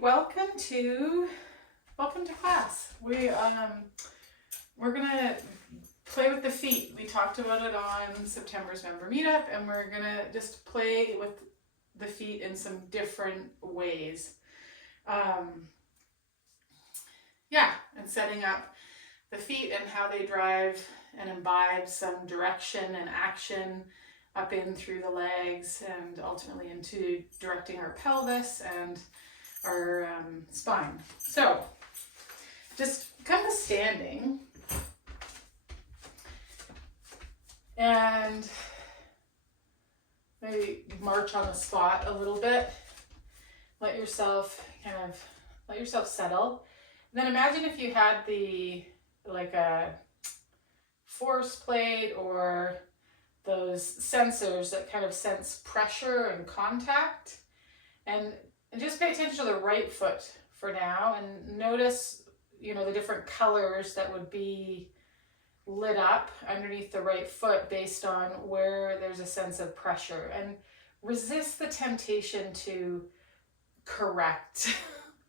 Welcome to class. We're gonna play with the feet. We talked about it on September's member meetup, and we're gonna just play with the feet in some different ways. And setting up the feet and how they drive and imbibe some direction and action up in through the legs and ultimately into directing our pelvis and our spine. So just come to standing and maybe march on the spot a little bit. Let yourself settle. And then imagine if you had like a force plate or those sensors that kind of sense pressure and contact, and just pay attention to the right foot for now and notice, the different colors that would be lit up underneath the right foot based on where there's a sense of pressure, and resist the temptation to correct,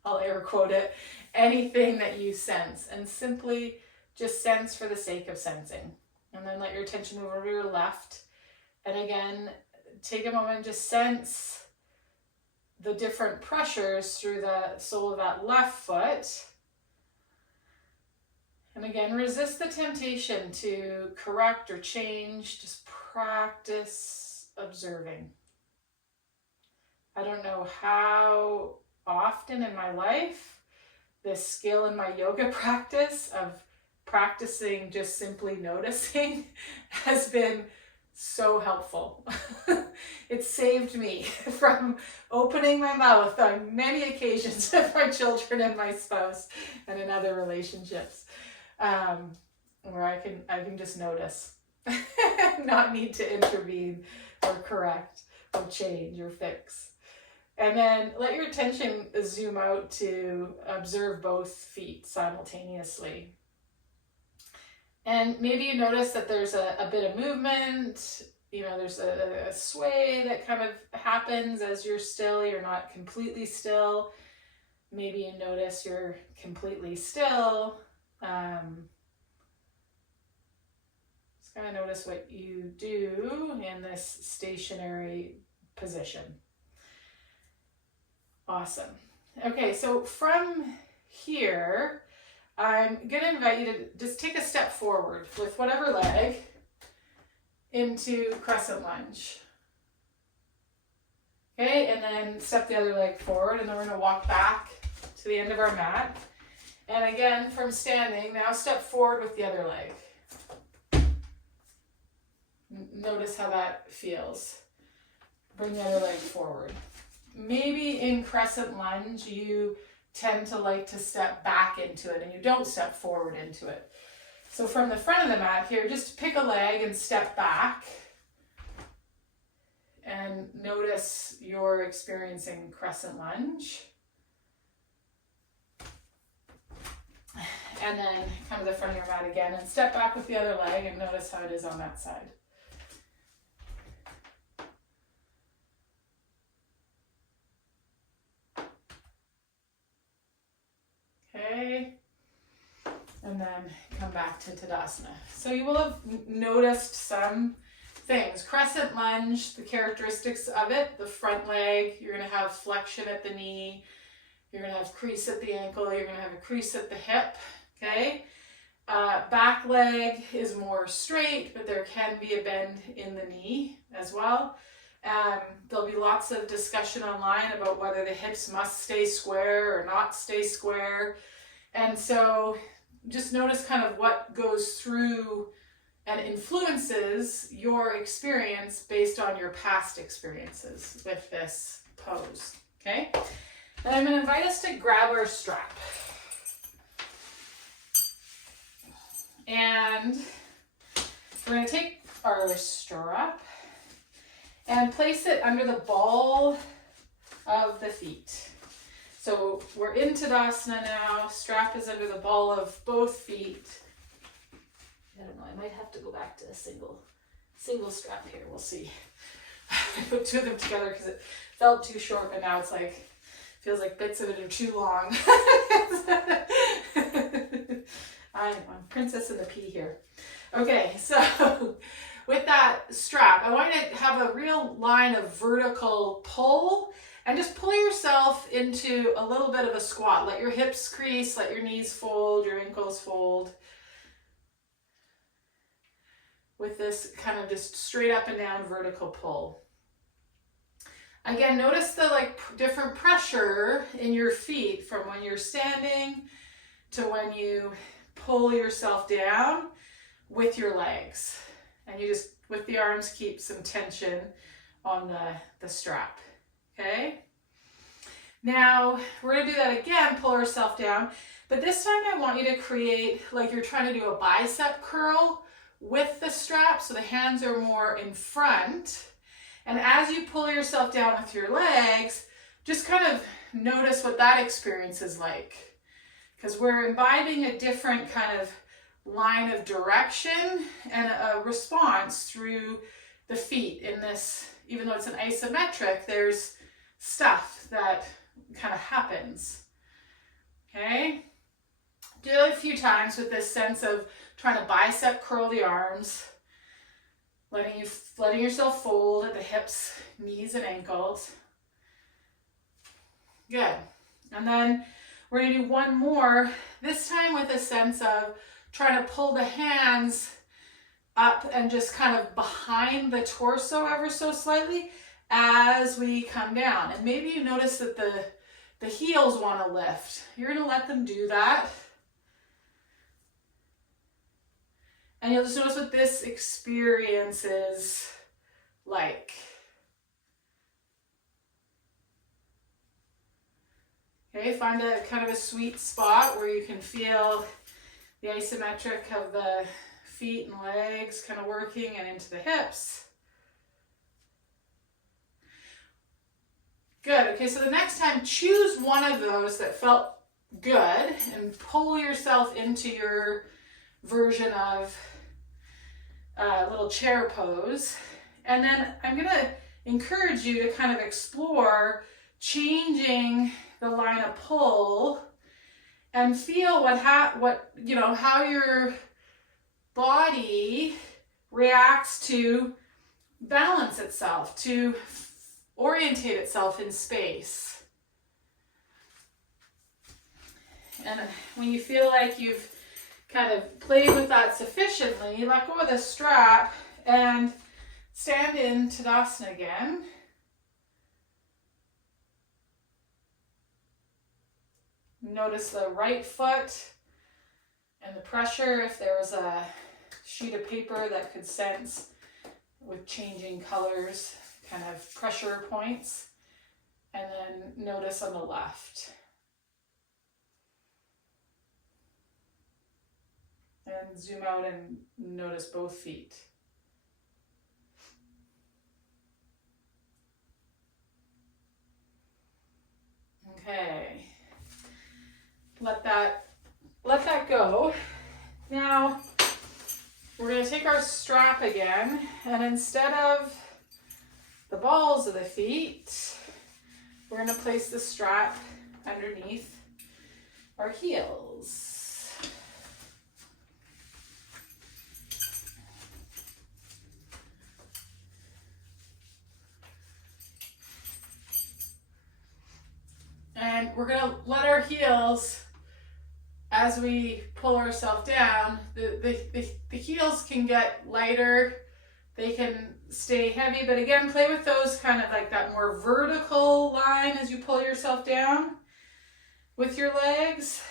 I'll air quote it, anything that you sense, and simply just sense for the sake of sensing. And then let your attention move over to your left. And again, take a moment, just sense the different pressures through the sole of that left foot. And again, resist the temptation to correct or change. Just practice observing. I don't know how often in my life this skill in my yoga practice of practicing just simply noticing has been so helpful. It saved me from opening my mouth on many occasions with my children and my spouse and in other relationships, where I can just notice, not need to intervene or correct or change or fix. And then let your attention zoom out to observe both feet simultaneously. And maybe you notice that there's a bit of movement, there's a sway that kind of happens as you're still, you're not completely still. Maybe you notice you're completely still. Just kind of notice what you do in this stationary position. Awesome. Okay, so from here, I'm going to invite you to just take a step forward with whatever leg into crescent lunge. Okay, and then step the other leg forward, and then we're going to walk back to the end of our mat. And again, from standing, now step forward with the other leg. Notice how that feels. Bring the other leg forward. Maybe in crescent lunge, you tend to like to step back into it and you don't step forward into it. So from the front of the mat here, just pick a leg and step back and notice you're experiencing crescent lunge. And then come to the front of your mat again and step back with the other leg and notice how it is on that side. Okay, and then come back to Tadasana. So you will have noticed some things. Crescent lunge, the characteristics of it, the front leg, you're going to have flexion at the knee, you're going to have crease at the ankle, you're going to have a crease at the hip, okay? Back leg is more straight, but there can be a bend in the knee as well. There'll be lots of discussion online about whether the hips must stay square or not stay square. And so just notice kind of what goes through and influences your experience based on your past experiences with this pose, okay? And I'm going to invite us to grab our strap. And we're going to take our strap and place it under the ball of the feet. So we're in Tadasana now. Strap is under the ball of both feet. I don't know, I might have to go back to a single strap here. We'll see. I put two of them together because it felt too short, but now it's like Feels like bits of it are too long. I'm Princess in the Pea here. Okay, so with that strap, I want you to have a real line of vertical pull and just pull yourself into a little bit of a squat. Let your hips crease, let your knees fold, your ankles fold. With this kind of just straight up and down vertical pull. Again, notice the different pressure in your feet from when you're standing to when you pull yourself down with your legs. And you just, with the arms, keep some tension on the strap, okay? Now, we're gonna do that again, pull ourselves down, but this time I want you to create like you're trying to do a bicep curl with the strap, so the hands are more in front. And as you pull yourself down with your legs, just kind of notice what that experience is like. Because we're imbibing a different kind of line of direction and a response through the feet in this, even though it's an isometric, there's stuff that kind of happens. Okay? Do it a few times with this sense of trying to bicep curl the arms, letting yourself fold at the hips, knees, and ankles. Good. And then we're going to do one more, this time with a sense of trying to pull the hands up and just kind of behind the torso ever so slightly as we come down. And maybe you notice that the heels want to lift. You're going to let them do that. And you'll just notice what this experience is like. Okay, find a kind of a sweet spot where you can feel the isometric of the feet and legs kind of working and into the hips. Good. Okay, so the next time, choose one of those that felt good and pull yourself into your version of a little chair pose. And then I'm going to encourage you to kind of explore changing the line of pull and feel how your body reacts to balance itself, to orientate itself in space. And when you feel like you've kind of played with that sufficiently, let go of the strap and stand in Tadasana again. Notice the right foot and the pressure, if there was a sheet of paper that could sense with changing colors, kind of pressure points. And then notice on the left. And zoom out and notice both feet. Okay. Let that go. Now, we're going to take our strap again, and instead of the balls of the feet, we're going to place the strap underneath our heels. And we're going to let our heels, as we pull ourselves down, the heels can get lighter, they can stay heavy, but again, play with those kind of like that more vertical line as you pull yourself down with your legs,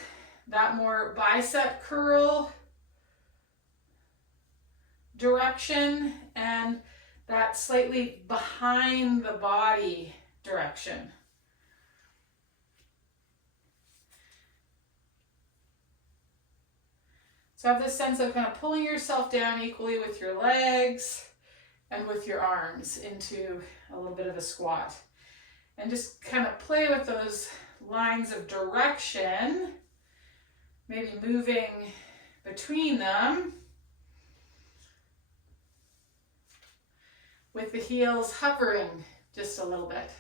that more bicep curl direction, and that slightly behind the body direction. So have this sense of kind of pulling yourself down equally with your legs and with your arms into a little bit of a squat. And just kind of play with those lines of direction, maybe moving between them, with the heels hovering just a little bit.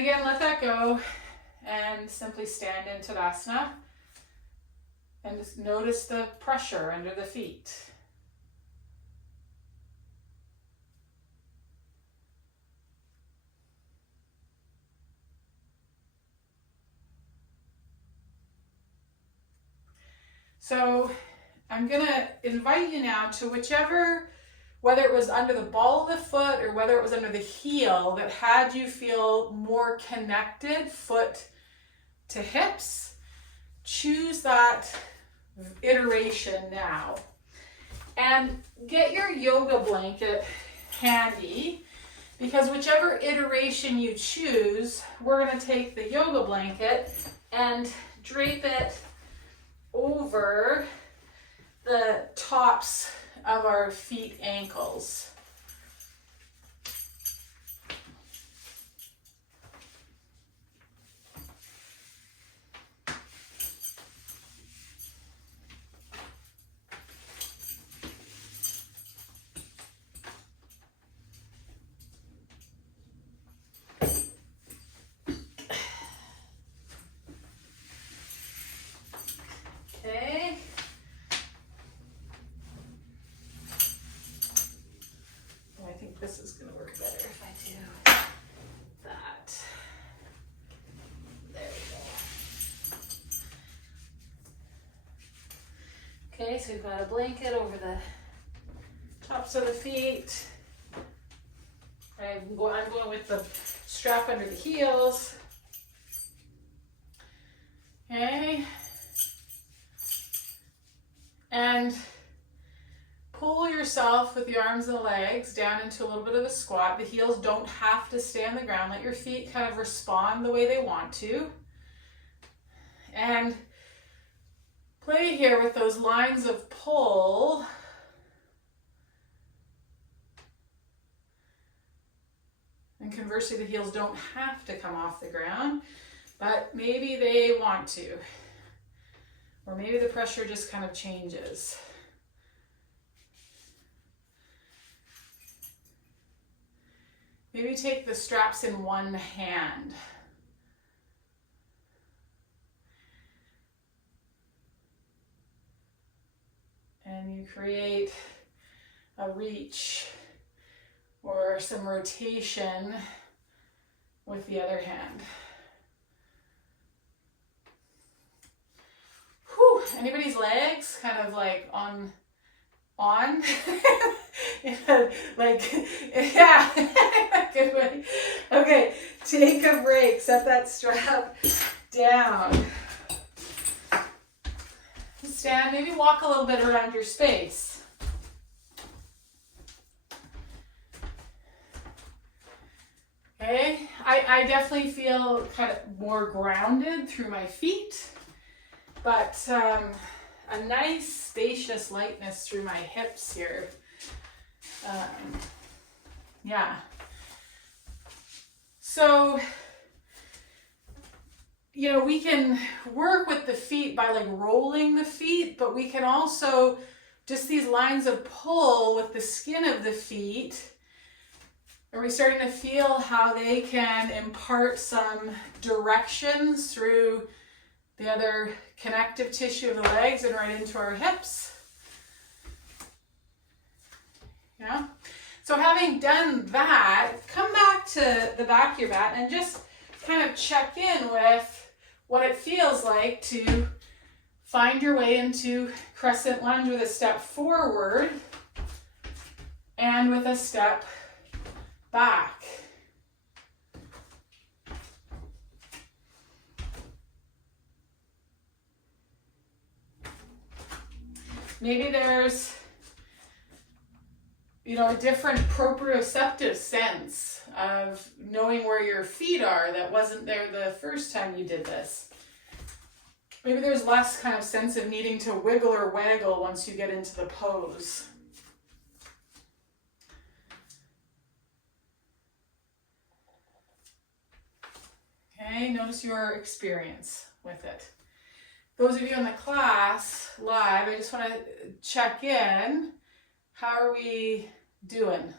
again, let that go and simply stand in Tadasana and just notice the pressure under the feet. So I'm going to invite you now to whichever, whether it was under the ball of the foot or whether it was under the heel, that had you feel more connected foot to hips. Choose that iteration now. And get your yoga blanket handy, because whichever iteration you choose, we're going to take the yoga blanket and drape it over the tops of our feet ankles. Okay. I think this is going to work better if I do that. There we go. Okay, so we've got a blanket over the tops of the feet. I'm going with the strap under the heels. Okay. And pull yourself with the arms and the legs down into a little bit of a squat. The heels don't have to stay on the ground. Let your feet kind of respond the way they want to. And play here with those lines of pull. And conversely, the heels don't have to come off the ground, but maybe they want to. Or maybe the pressure just kind of changes. Maybe take the straps in one hand. And you create a reach or some rotation with the other hand. Whew, anybody's legs kind of like on? Like, yeah, good way. Okay, take a break, set that strap down. Stand, maybe walk a little bit around your space. Okay, I definitely feel kind of more grounded through my feet, but a nice spacious lightness through my hips here. Yeah. So, you know, we can work with the feet by like rolling the feet, but we can also just these lines of pull with the skin of the feet. Are we starting to feel how they can impart some directions through the other connective tissue of the legs and right into our hips? Yeah. So having done that, come back to the back of your mat and just kind of check in with what it feels like to find your way into crescent lunge with a step forward and with a step back. Maybe there's, you know, a different proprioceptive sense of knowing where your feet are that wasn't there the first time you did this. Maybe there's less kind of sense of needing to wiggle or waggle once you get into the pose. Okay, notice your experience with it. Those of you in the class live, I just want to check in. How are we doing?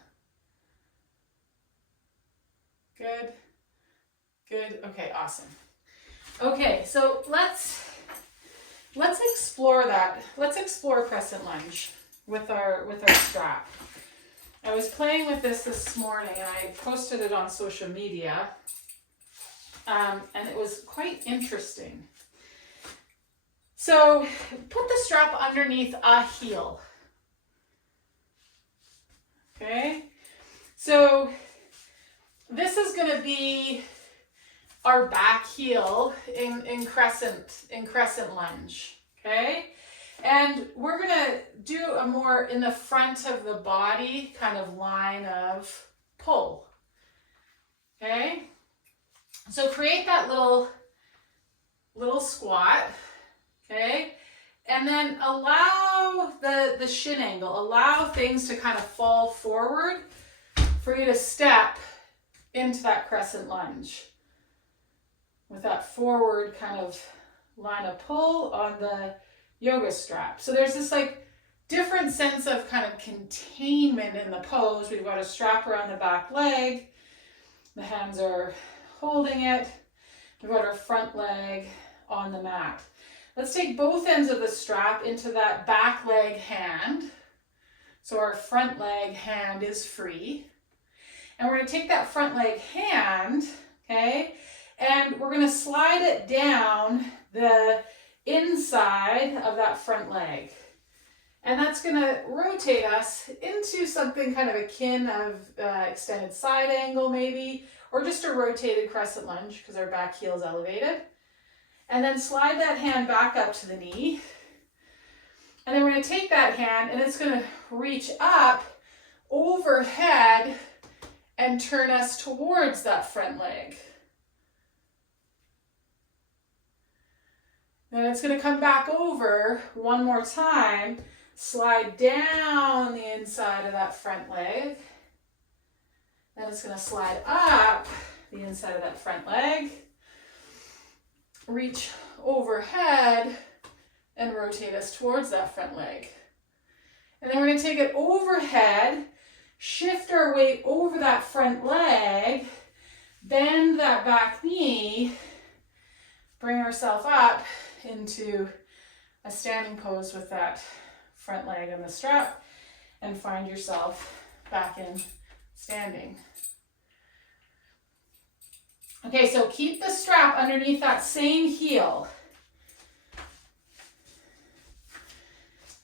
Good? Good. Okay, awesome. Okay, so let's explore that. Let's explore crescent lunge with our strap. I was playing with this morning and I posted it on social media, and it was quite interesting. So put the strap underneath a heel. Okay, so this is going to be our back heel in crescent lunge. Okay, and we're going to do a more in the front of the body kind of line of pull. Okay, so create that little squat. Okay, and then allow the shin angle, allow things to kind of fall forward for you to step into that crescent lunge with that forward kind of line of pull on the yoga strap. So there's this like different sense of kind of containment in the pose. We've got a strap around the back leg. The hands are holding it. We've got our front leg on the mat. Let's take both ends of the strap into that back leg hand. So our front leg hand is free. And we're going to take that front leg hand, okay, and we're going to slide it down the inside of that front leg. And that's going to rotate us into something kind of akin of extended side angle maybe, or just a rotated crescent lunge because our back heel is elevated. And then slide that hand back up to the knee. And then we're going to take that hand and it's going to reach up overhead and turn us towards that front leg. Then it's going to come back over one more time, slide down the inside of that front leg. Then it's going to slide up the inside of that front leg, reach overhead, and rotate us towards that front leg. And then we're going to take it overhead, shift our weight over that front leg, bend that back knee, bring ourselves up into a standing pose with that front leg and the strap, and find yourself back in standing. Okay, so keep the strap underneath that same heel.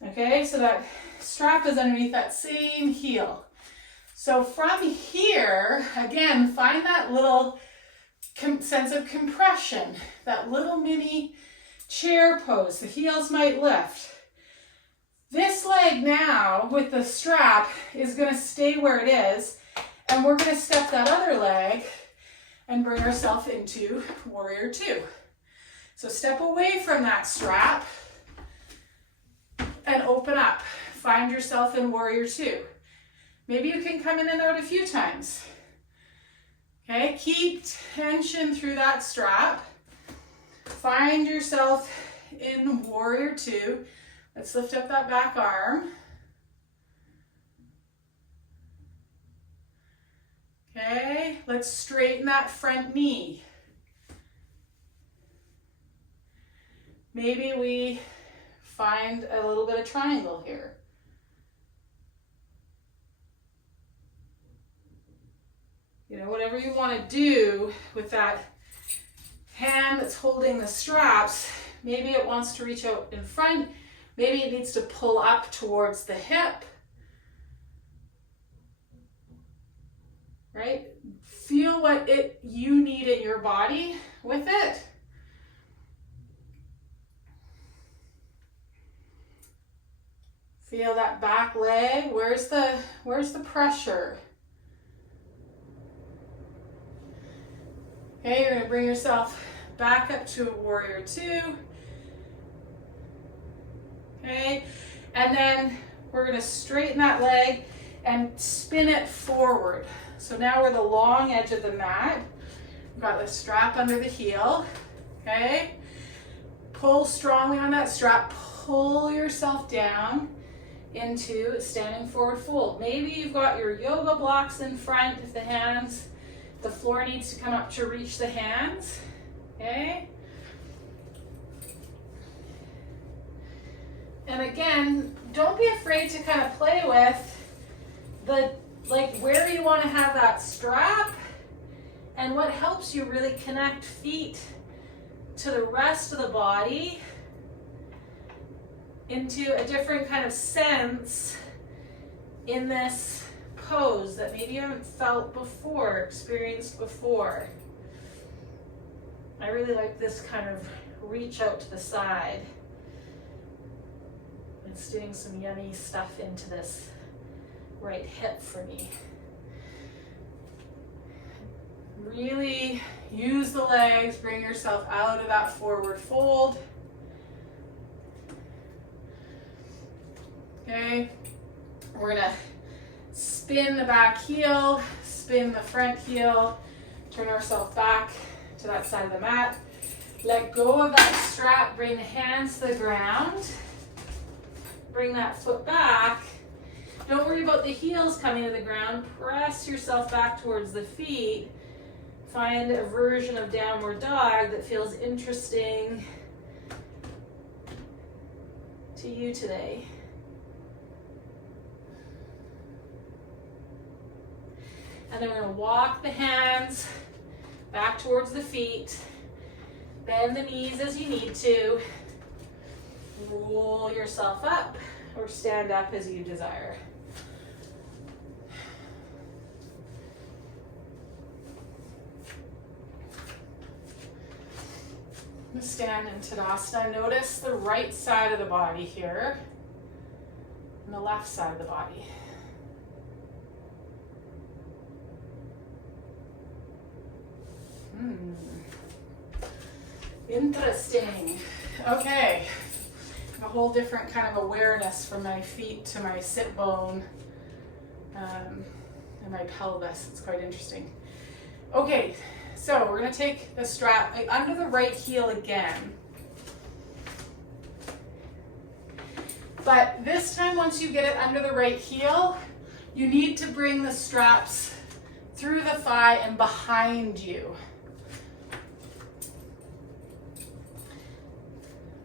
Okay, so that strap is underneath that same heel. So from here, again, find that little sense of compression, that little mini chair pose. The heels might lift. This leg now with the strap is going to stay where it is, and we're going to step that other leg and bring ourselves into warrior two. So step away from that strap and open up. Find yourself in warrior two. Maybe you can come in and out a few times. Okay, keep tension through that strap. Find yourself in warrior two. Let's lift up that back arm. Okay, let's straighten that front knee. Maybe we find a little bit of triangle here. You know, whatever you want to do with that hand that's holding the straps, maybe it wants to reach out in front, maybe it needs to pull up towards the hip. Right? Feel what you need in your body with it. Feel that back leg. Where's the pressure? Okay, you're going to bring yourself back up to warrior two. Okay, and then we're going to straighten that leg and spin it forward. So now we're the long edge of the mat. We've got the strap under the heel. Okay, pull strongly on that strap. Pull yourself down into standing forward fold. Maybe you've got your yoga blocks in front if the hands The floor needs to come up to reach the hands, okay? And again, don't be afraid to kind of play with the, like, where you want to have that strap and what helps you really connect feet to the rest of the body into a different kind of sense in this pose that maybe you haven't felt before, experienced before. I really like this kind of reach out to the side. It's doing some yummy stuff into this right hip for me. Really use the legs, bring yourself out of that forward fold. Okay, we're gonna spin the back heel, spin the front heel, turn ourselves back to that side of the mat. Let go of that strap, bring the hands to the ground. Bring that foot back. Don't worry about the heels coming to the ground. Press yourself back towards the feet. Find a version of downward dog that feels interesting to you today. And then we're going to walk the hands back towards the feet. Bend the knees as you need to. Roll yourself up or stand up as you desire. Stand in Tadasana. Notice the right side of the body here and the left side of the body. Interesting. Okay. A whole different kind of awareness from my feet to my sit bone and my pelvis. It's quite interesting. Okay, so we're going to take the strap under the right heel again. But this time, once you get it under the right heel, you need to bring the straps through the thigh and behind you.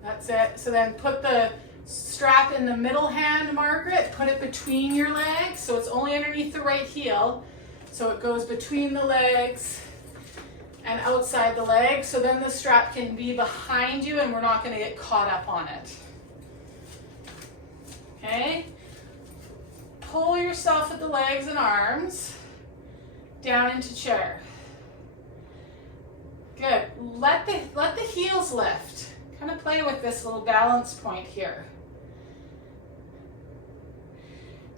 That's it. So then put the strap in the middle hand, Margaret. Put it between your legs, so it's only underneath the right heel. So it goes between the legs and outside the leg. So then the strap can be behind you and we're not going to get caught up on it. Okay? Pull yourself at the legs and arms down into chair. Good. Let the heels lift. Kind of play with this little balance point here.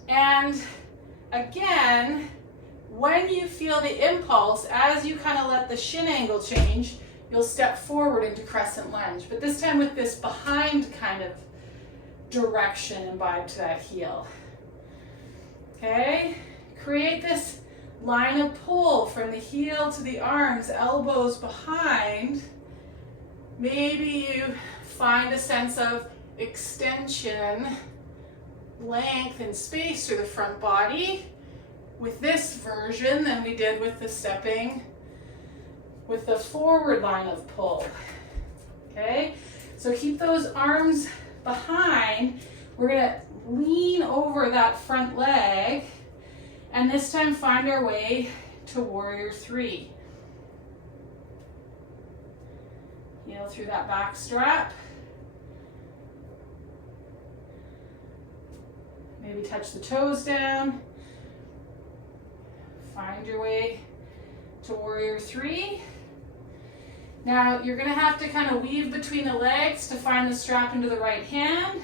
And again, when you feel the impulse, as you kind of let the shin angle change, you'll step forward into crescent lunge. But this time with this behind kind of direction and vibe to that heel. Okay? Create this line of pull from the heel to the arms, elbows behind. Maybe you find a sense of extension, length, and space through the front body with this version than we did with the stepping with the forward line of pull. Okay, so keep those arms behind. We're going to lean over that front leg and this time find our way to Warrior 3. Heel through that back strap. Maybe touch the toes down. Find your way to Warrior 3. Now you're going to have to kind of weave between the legs to find the strap into the right hand.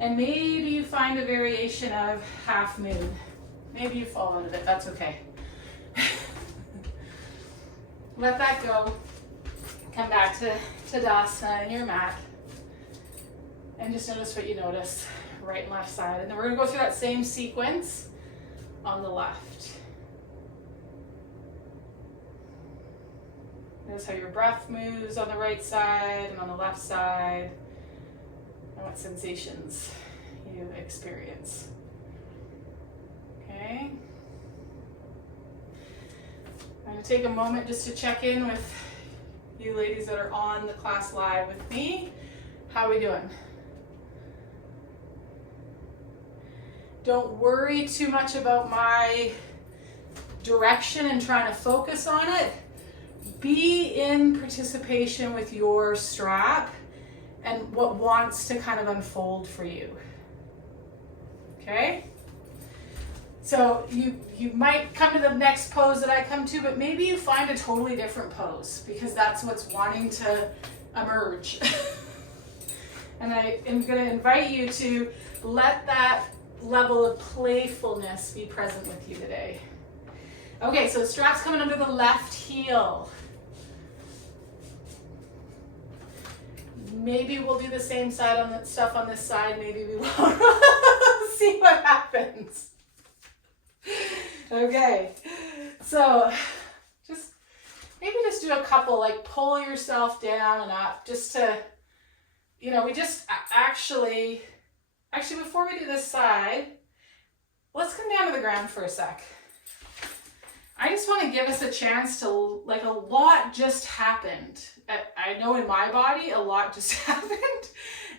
And maybe you find a variation of half moon. Maybe you fall into it. That's okay. Let that go. Come back to Tadasana in your mat. And just notice what you notice, right and left side. And then we're going to go through that same sequence on the left. Notice how your breath moves on the right side and on the left side, and what sensations you experience. Okay? And going to take a moment just to check in with you ladies that are on the class live with me. How are we doing? Don't worry too much about my direction and trying to focus on it. Be in participation with your strap and what wants to kind of unfold for you. Okay? So you might come to the next pose that I come to, but maybe you find a totally different pose because that's what's wanting to emerge. And I am going to invite you to let that level of playfulness be present with you today. Okay, so the strap's coming under the left heel. Maybe we'll do the same side on the stuff on this side, maybe we won't. See what happens. Okay, so maybe just do a couple, like pull yourself down and up just to, we just actually before we do this side, let's come down to the ground for a sec. I just want to give us a chance to, like, a lot just happened. I know in my body, a lot just happened.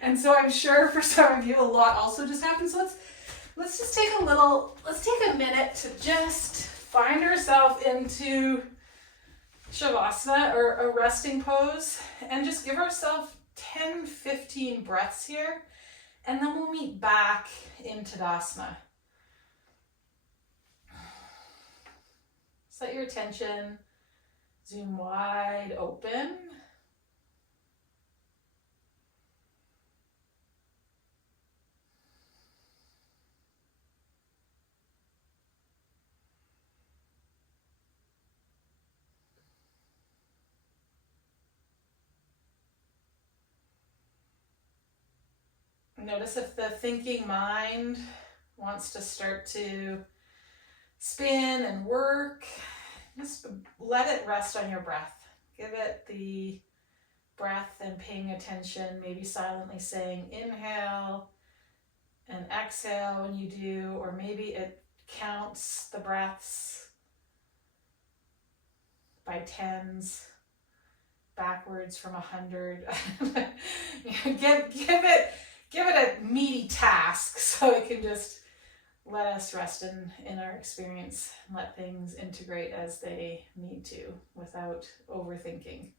And so I'm sure for some of you, a lot also just happened. So let's just take a minute to just find ourselves into Shavasana or a resting pose and just give ourselves 10, 15 breaths here. And then we'll meet back in Tadasana. Set your attention, zoom wide open. Notice if the thinking mind wants to start to spin and work. Just let it rest on your breath. Give it the breath and paying attention, maybe silently saying inhale and exhale when you do, or maybe it counts the breaths by tens backwards from 100. Give it a meaty task so it can just let us rest in our experience and let things integrate as they need to without overthinking.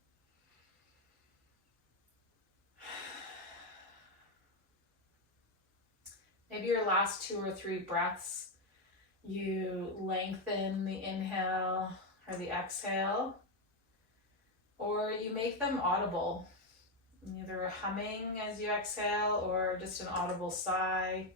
Maybe your last 2 or 3 breaths, you lengthen the inhale or the exhale, or you make them audible. Either a humming as you exhale or just an audible sigh.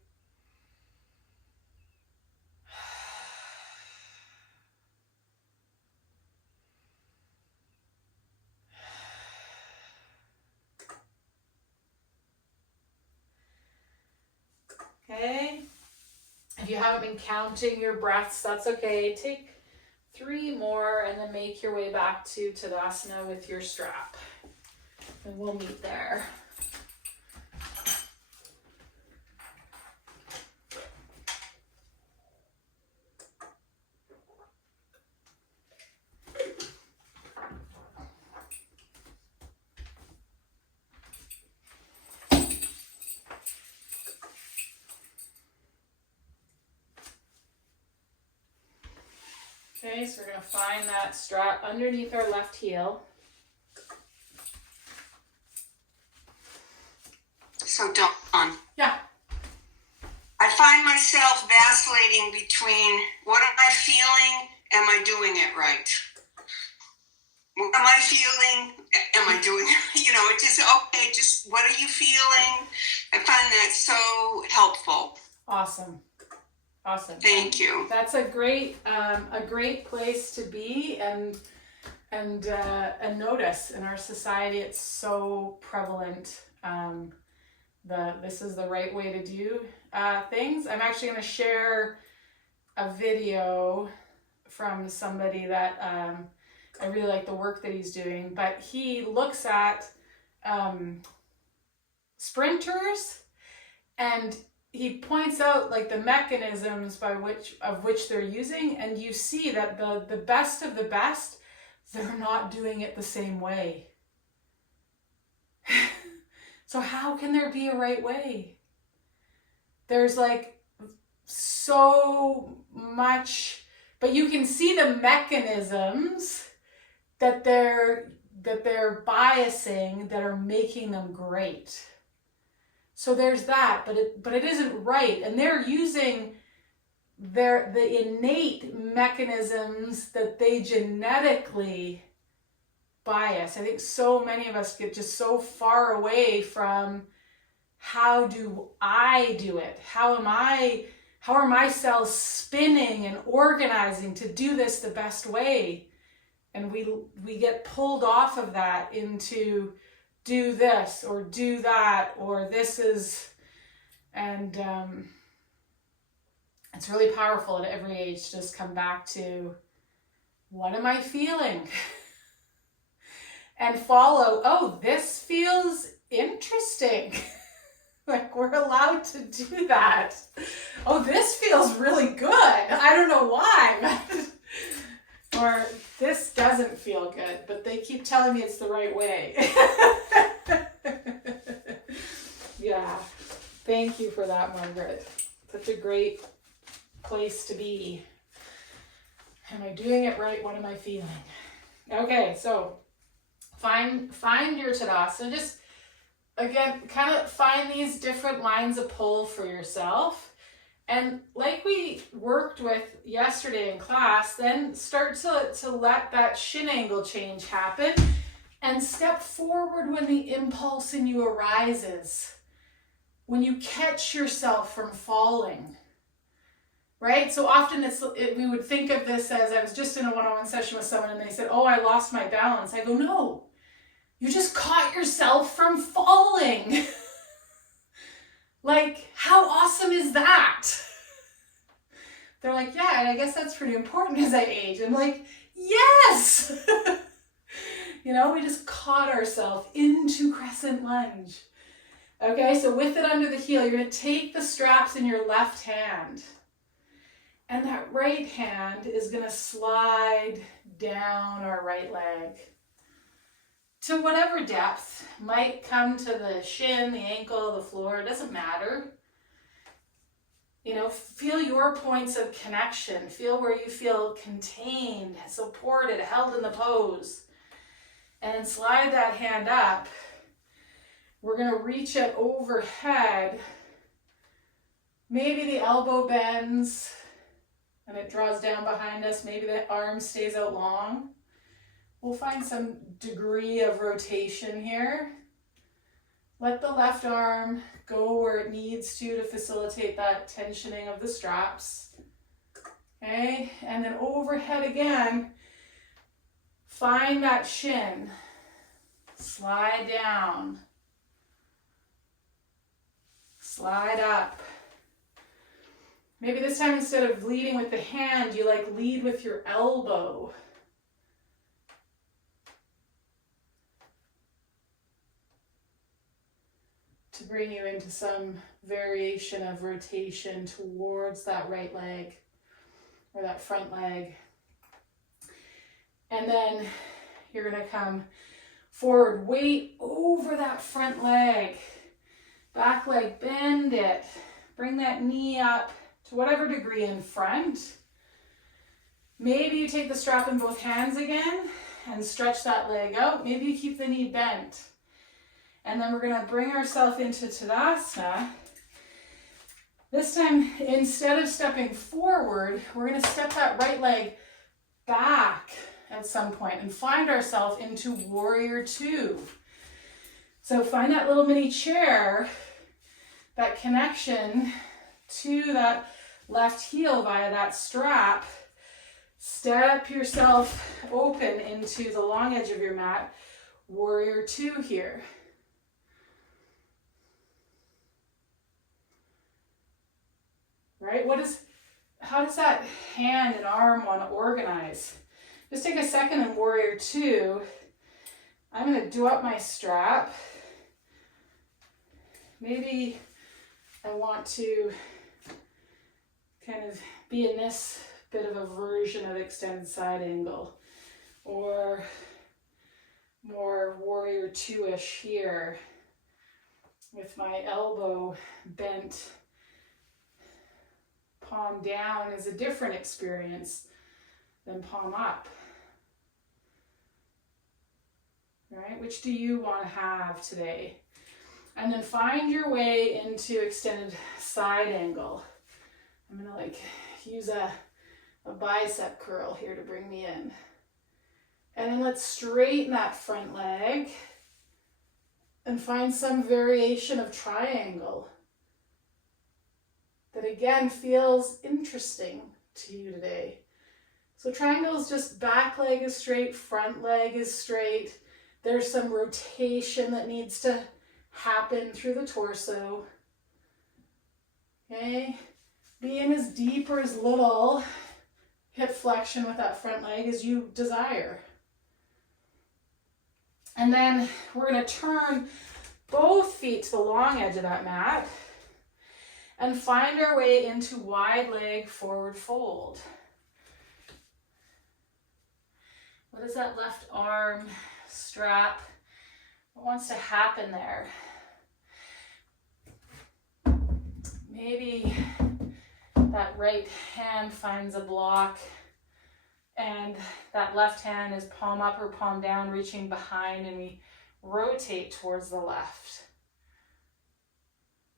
Okay. If you haven't been counting your breaths, that's okay. Take 3 more and then make your way back to Tadasana with your strap. And we'll meet there. Okay, so we're going to find that strap underneath our left heel. So Dawn. Yeah. I find myself vacillating between what am I feeling? Am I doing it right? What am I feeling? Am I doing it? It just what are you feeling? I find that so helpful. Awesome. Thank you. That's a great place to be and notice in our society. It's so prevalent. This is the right way to do things. I'm actually going to share a video from somebody that I really like the work that he's doing, but he looks at sprinters and he points out like the mechanisms by which they're using, and you see that the best of the best, they're not doing it the same way. So how can there be a right way? There's like so much, but you can see the mechanisms that they're biasing that are making them great. So there's that, but it isn't right, and they're using the innate mechanisms that they genetically bias. I think so many of us get just so far away from how do I do it? How are my cells spinning and organizing to do this the best way? And we get pulled off of that into do this or do that, or this is, and it's really powerful at every age to just come back to, what am I feeling? And follow, oh, this feels interesting. Like, we're allowed to do that. Oh, this feels really good. I don't know why, but, or this doesn't feel good, but they keep telling me it's the right way. Yeah, thank you for that, Margaret. Such a great place to be. Am I doing it right? What am I feeling? Okay, so find your Tadasana. Just, again, kind of find these different lines of pull for yourself. And like we worked with yesterday in class, then start to let that shin angle change happen and step forward when the impulse in you arises. When you catch yourself from falling, right? So often we would think of this as, I was just in a one-on-one session with someone and they said, oh, I lost my balance. I go, no, you just caught yourself from falling. Like, how awesome is that? They're like, yeah, and I guess that's pretty important as I age. I'm like, yes! You know, we just caught ourselves into crescent lunge. Okay, so with it under the heel, you're going to take the straps in your left hand. And that right hand is going to slide down our right leg to whatever depth. Might come to the shin, the ankle, the floor, it doesn't matter. You know, feel your points of connection. Feel where you feel contained, supported, held in the pose. And then slide that hand up. We're going to reach it overhead. Maybe the elbow bends and it draws down behind us. Maybe the arm stays out long. We'll find some degree of rotation here. Let the left arm go where it needs to facilitate that tensioning of the straps. Okay, and then overhead again. Find that shin. Slide down. Slide up. Maybe this time instead of leading with the hand, you like lead with your elbow. To bring you into some variation of rotation towards that right leg or that front leg. And then you're going to come forward, weight over that front leg. Back leg, bend it. Bring that knee up to whatever degree in front. Maybe you take the strap in both hands again and stretch that leg out. Maybe you keep the knee bent. And then we're going to bring ourselves into Tadasana. This time, instead of stepping forward, we're going to step that right leg back at some point and find ourselves into Warrior Two. So find that little mini chair, that connection to that left heel via that strap. Step yourself open into the long edge of your mat. Warrior Two here. Right? How does that hand and arm want to organize? Just take a second in Warrior Two. I'm going to do up my strap. Maybe I want to kind of be in this bit of a version of extended side angle, or more warrior two-ish here with my elbow bent. Palm down is a different experience than palm up. Right? Which do you want to have today? And then find your way into extended side angle. I'm gonna like use a bicep curl here to bring me in. And then let's straighten that front leg and find some variation of triangle that again feels interesting to you today. So triangle is just back leg is straight, front leg is straight. There's some rotation that needs to happen through the torso. Okay, be in as deep or as little hip flexion with that front leg as you desire. And then we're going to turn both feet to the long edge of that mat and find our way into wide leg forward fold. What is that left arm strap? What wants to happen there? Maybe that right hand finds a block and that left hand is palm up or palm down, reaching behind, and we rotate towards the left.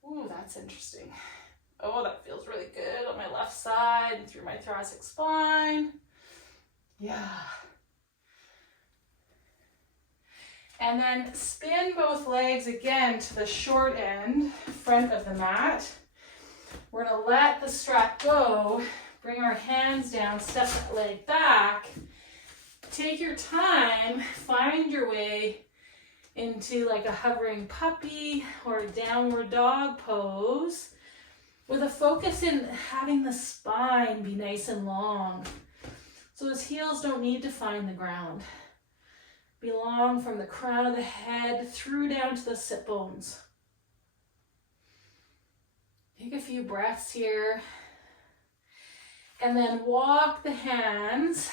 Ooh, that's interesting. Oh, that feels really good on my left side and through my thoracic spine. Yeah. And then spin both legs again to the short end, front of the mat. We're going to let the strap go, bring our hands down, step that leg back. Take your time, find your way into like a hovering puppy or a downward dog pose with a focus in having the spine be nice and long. So those heels don't need to find the ground. Belong from the crown of the head through down to the sit bones. Take a few breaths here. And then walk the hands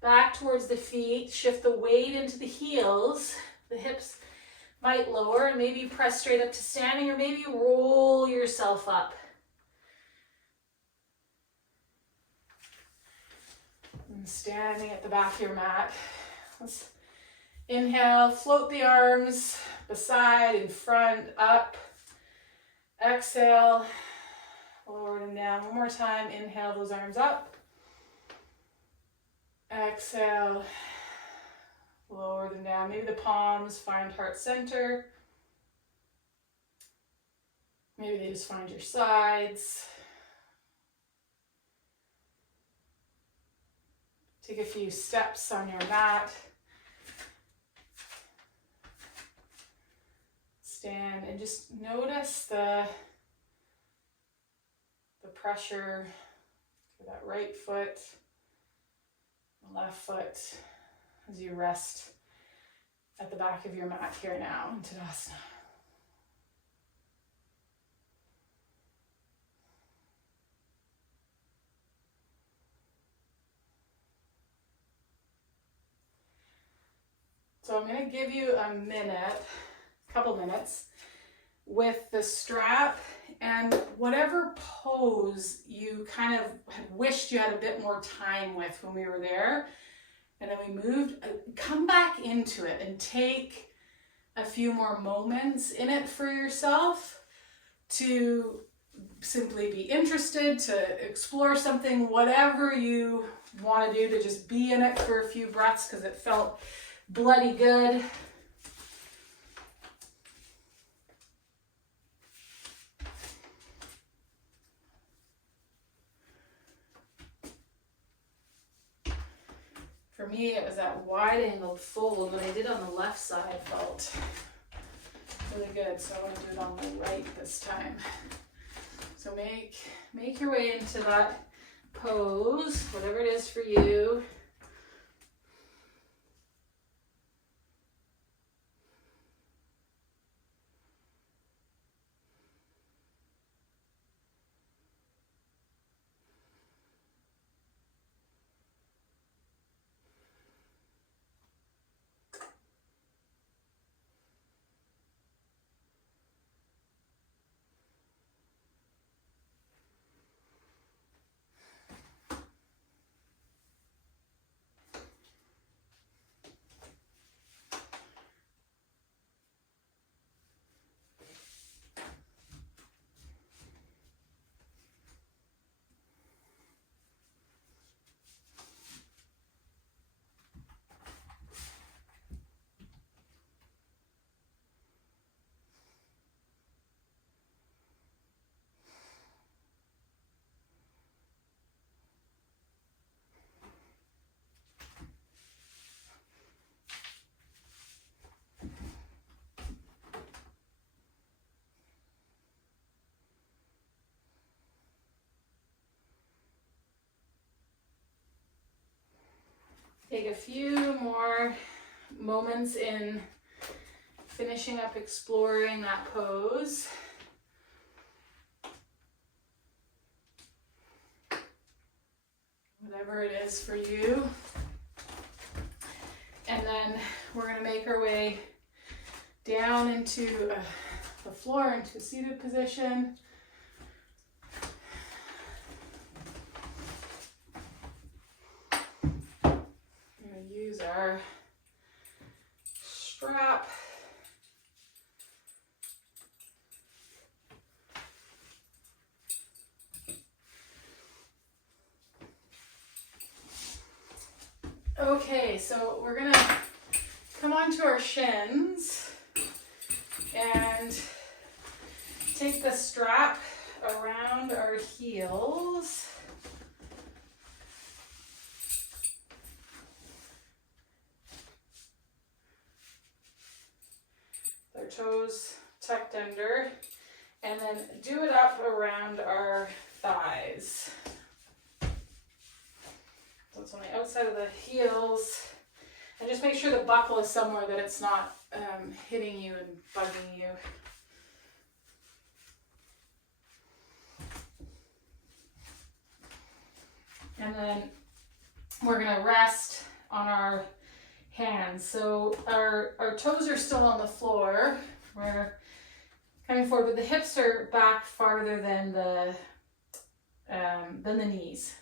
back towards the feet. Shift the weight into the heels. The hips might lower and maybe press straight up to standing, or maybe roll yourself up. And standing at the back of your mat. Let's inhale, float the arms beside, in front, up. Exhale, lower them down. One more time, inhale those arms up. Exhale, lower them down. Maybe the palms find heart center. Maybe they just find your sides. Take a few steps on your mat. Stand and just notice the pressure through that right foot, the left foot, as you rest at the back of your mat here now in Tadasana. So I'm going to give you a minute, couple minutes, with the strap and whatever pose you kind of had wished you had a bit more time with when we were there. And then we moved, come back into it and take a few more moments in it for yourself to simply be interested, to explore something, whatever you want to do, to just be in it for a few breaths because it felt bloody good. For me, it was that wide angled fold. What I did on the left side felt really good, so I want to do it on the right this time. So make your way into that pose, whatever it is for you. Take a few more moments in finishing up exploring that pose. Whatever it is for you. And then we're going to make our way down into the floor, into a seated position. We're going to use our strap. Okay, so we're gonna come onto our shins and take the strap around our heels. Our toes tucked under, and then do it up around our thighs. So it's on the outside of the heels, and just make sure the buckle is somewhere that it's not hitting you and bugging you. And then we're gonna rest on our hands. So our toes are still on the floor. We're coming forward, but the hips are back farther than the knees.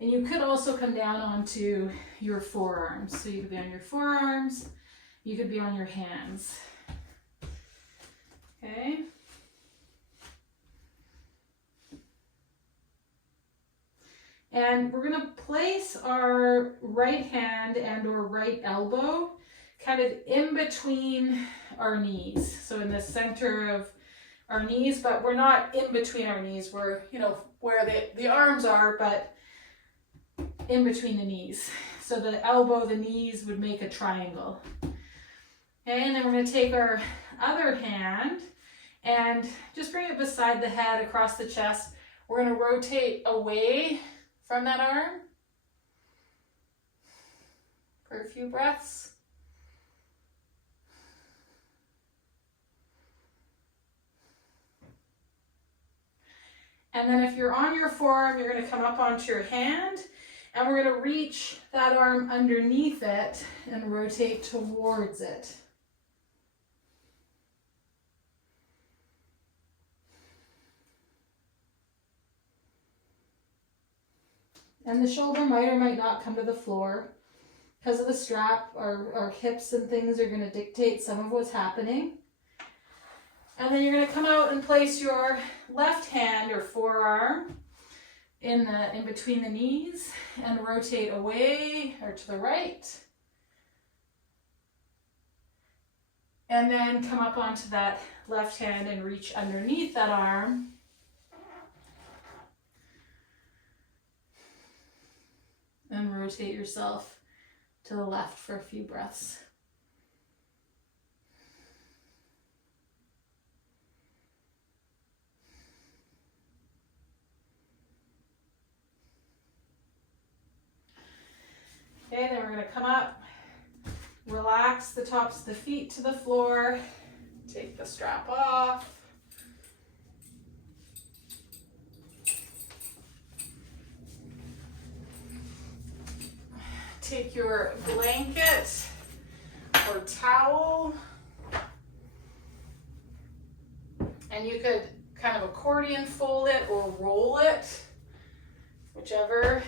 And you could also come down onto your forearms. So you could be on your forearms, you could be on your hands. Okay. And we're gonna place our right hand and or right elbow kind of in between our knees. So in the center of our knees, but we're not in between our knees. We're, where the arms are, but in between the knees. So the elbow, the knees would make a triangle. Okay, and then we're going to take our other hand and just bring it beside the head, across the chest. We're going to rotate away from that arm for a few breaths. And then if you're on your forearm, you're going to come up onto your hand, and we're going to reach that arm underneath it and rotate towards it. And the shoulder might or might not come to the floor. Because of the strap, our hips and things are going to dictate some of what's happening. And then you're going to come out and place your left hand or forearm in between the knees and rotate away or to the right. And then come up onto that left hand and reach underneath that arm. And rotate yourself to the left for a few breaths. Okay, then we're going to come up, relax the tops of the feet to the floor, take the strap off. Take your blanket or towel, and you could kind of accordion fold it or roll it, whichever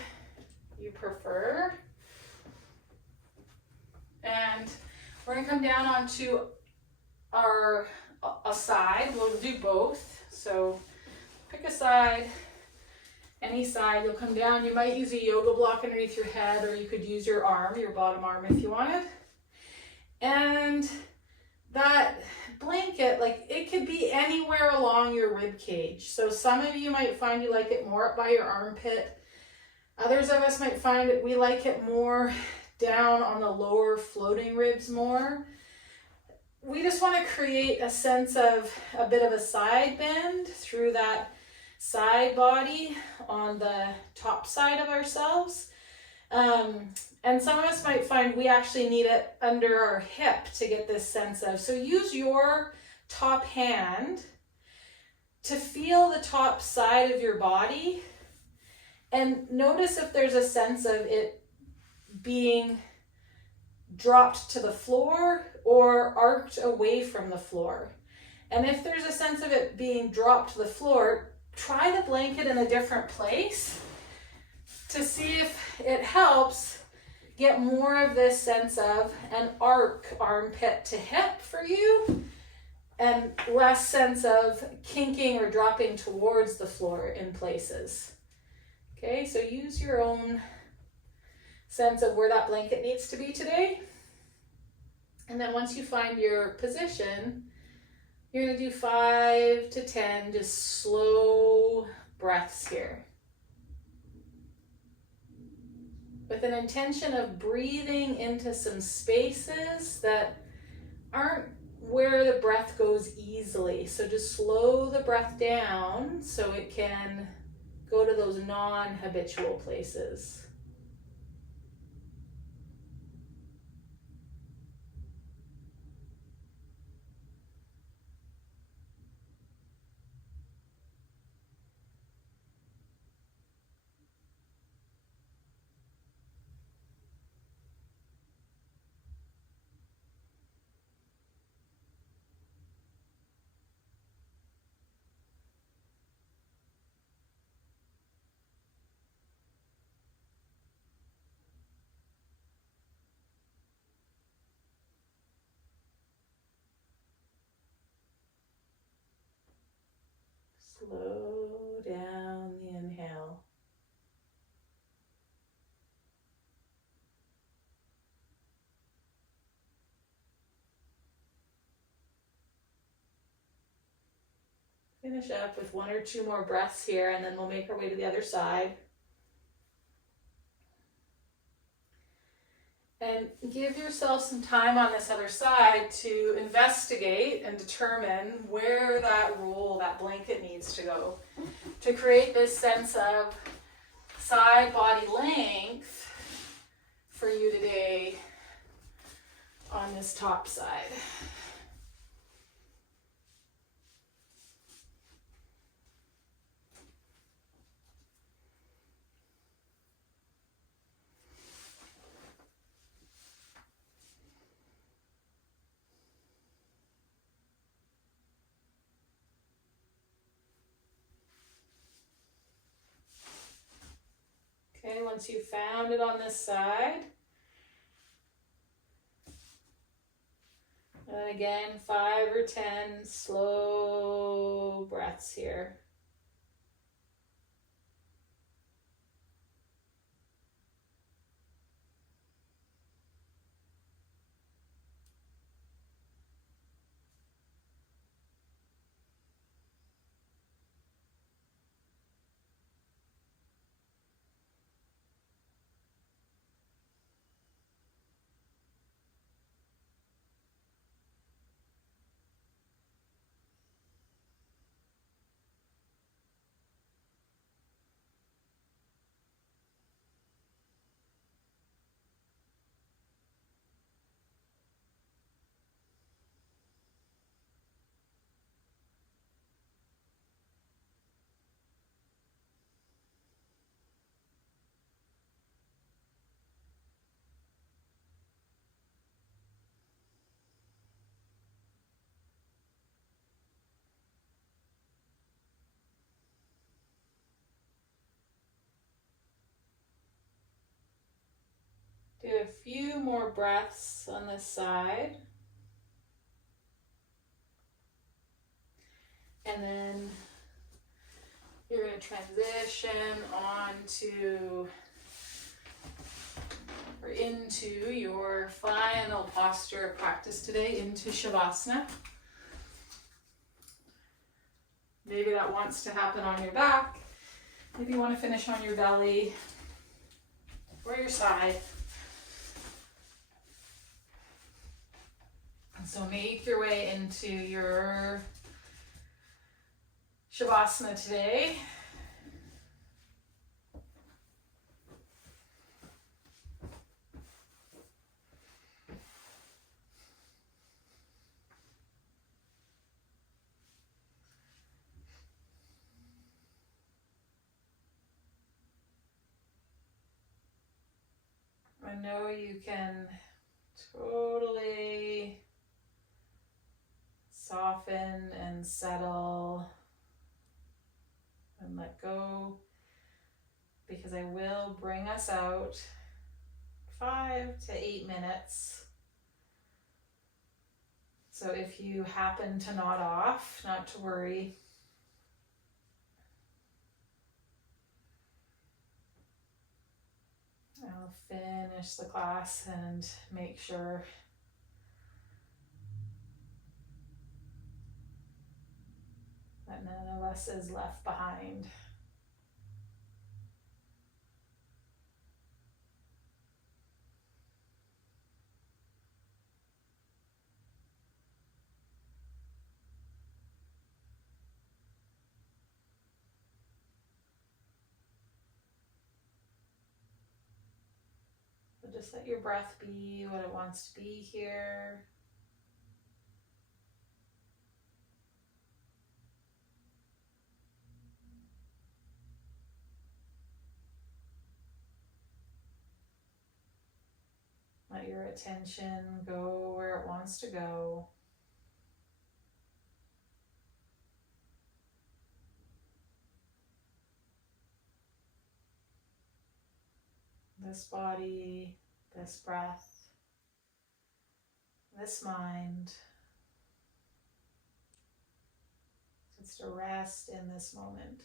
you prefer. And we're going to come down onto a side. We'll do both. So pick a side, any side. You'll come down. You might use a yoga block underneath your head, or you could use your arm, your bottom arm if you wanted. And that blanket, it could be anywhere along your rib cage. So some of you might find you like it more up by your armpit. Others of us might find that we like it more down on the lower floating ribs more. We just want to create a sense of a bit of a side bend through that side body on the top side of ourselves. And some of us might find we actually need it under our hip to get this sense of. So use your top hand to feel the top side of your body and notice if there's a sense of it being dropped to the floor or arced away from the floor. And if there's a sense of it being dropped to the floor, try the blanket in a different place to see if it helps get more of this sense of an arc armpit to hip for you and less sense of kinking or dropping towards the floor in places. Okay, so use your own sense of where that blanket needs to be today. And then once you find your position, you're going to do 5 to 10 just slow breaths here, with an intention of breathing into some spaces that aren't where the breath goes easily. So just slow the breath down so it can go to those non-habitual places. Slow down the inhale. Finish up with 1 or 2 more breaths here, and then we'll make our way to the other side. And give yourself some time on this other side to investigate and determine where that roll, that blanket needs to go, to create this sense of side body length for you today on this top side. Okay, once you've found it on this side, and then again, 5 or 10 slow breaths here. Do a few more breaths on this side. And then you're going to transition on to or into your final posture of practice today, into Shavasana. Maybe that wants to happen on your back. Maybe you want to finish on your belly or your side. And so make your way into your Shavasana today. I know you can totally soften and settle and let go, because I will bring us out 5 to 8 minutes. So if you happen to nod off, not to worry. I'll finish the class and make sure that none of us is left behind. So just let your breath be what it wants to be here. Let your attention go where it wants to go. This body, this breath, this mind gets to rest in this moment.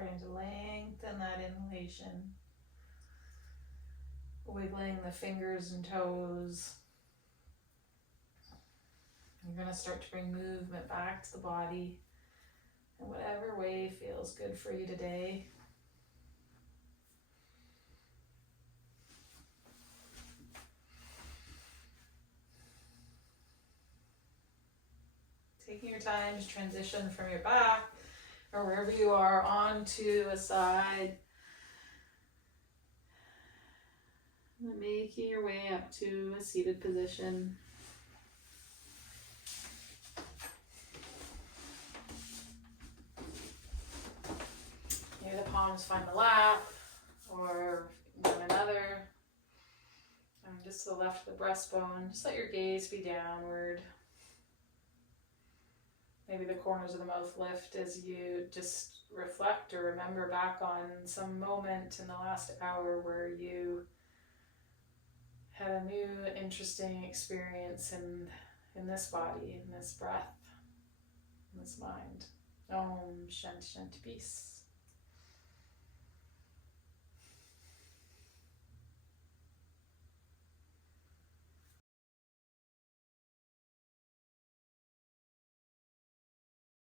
starting to lengthen that inhalation. Wiggling the fingers and toes. You're going to start to bring movement back to the body in whatever way feels good for you today. Taking your time to transition from your back or wherever you are onto a side. And making your way up to a seated position. Maybe the palms find the lap or one another. And just to the left of the breastbone. Just let your gaze be downward. Maybe the corners of the mouth lift as you just reflect or remember back on some moment in the last hour where you had a new, interesting experience in this body, in this breath, in this mind. Om Shanti Shanti Peace.